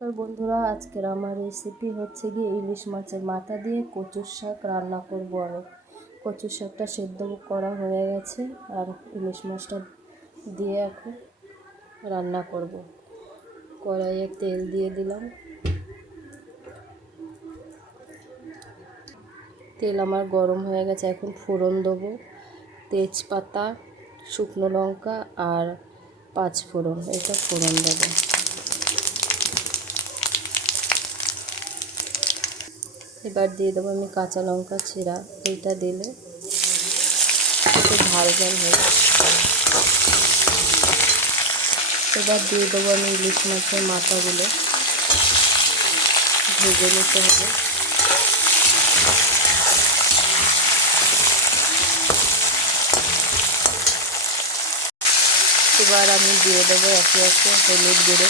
আর বন্ধুরা, আজকের আমার রেসিপি হচ্ছে গিয়ে ইলিশ মাছের মাথা দিয়ে কচুর শাক রান্না করব আমি। কচুর শাকটা সেদ্ধ করা হয়ে গেছে আর ইলিশ মাছটা দিয়ে এখন রান্না করব। কড়াইয়ে তেল দিয়ে দিলাম। তেল আমার গরম হয়ে গেছে, এখন ফোড়ন দেবো। তেজপাতা, শুকনো লঙ্কা আর পাঁচ ফোড়ন, এটা ফোড়ন দেবো। এবার দিয়ে দেবো আমি কাঁচা লঙ্কা ছিঁড়া এইটা দিলে একটু ঝাল ঝাল হয়ে এবার দিয়ে দেবো আমি ইলিশ মাছের মাথাগুলো। ভেজে নিতে হবে। এবার আমি দিয়ে দেবো একে একে হলুদ গুঁড়ো।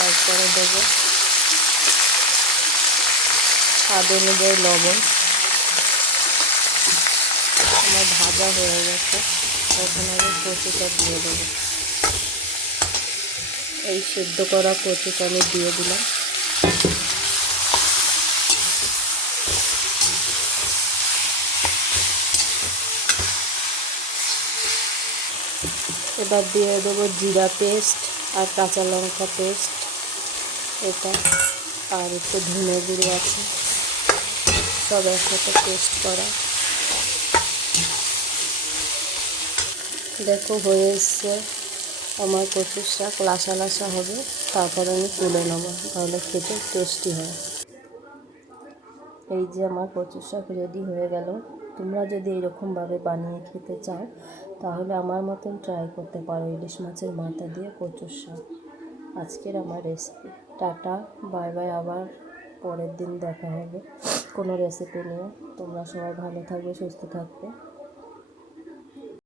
তারপরে দেবো স্বাদ অনুযায়ী লবণ। আমার ভাজা হয়ে গেছে, এখন আমি কচুটা দিয়ে দেবো। এই সেদ্ধ করা কচুটা আমি দিয়ে দিলাম। এবার দিয়ে দেবো জিরা পেস্ট আর কাঁচা লঙ্কা পেস্ট। এটা আর একটু ধনে গুঁড়ো আছে। সব একসাথে পেস্ট করা। দেখো হয়ে এসছে। আমার কচুর শাক লাসা লাসা হবে। তারপর আমি তুলে নেব, তাহলে খেতে টেস্টি হয়। এই যে আমার কচুর শাক রেডি হয়ে গেল। তোমরা যদি এরকমভাবে বানিয়ে খেতে চাও, তাহলে আমার মতন ট্রাই করতে পারো। ইলিশ মাছের মাথা দিয়ে কচুর শাক। আজকের আমার রেসিপি টাটা, বাই বাই, আবার পরের দিন দেখা হবে। কোনো রেসিপি নিয়ে। তোমরা সবাই ভালো থাকবে, সুস্থ থাকবে।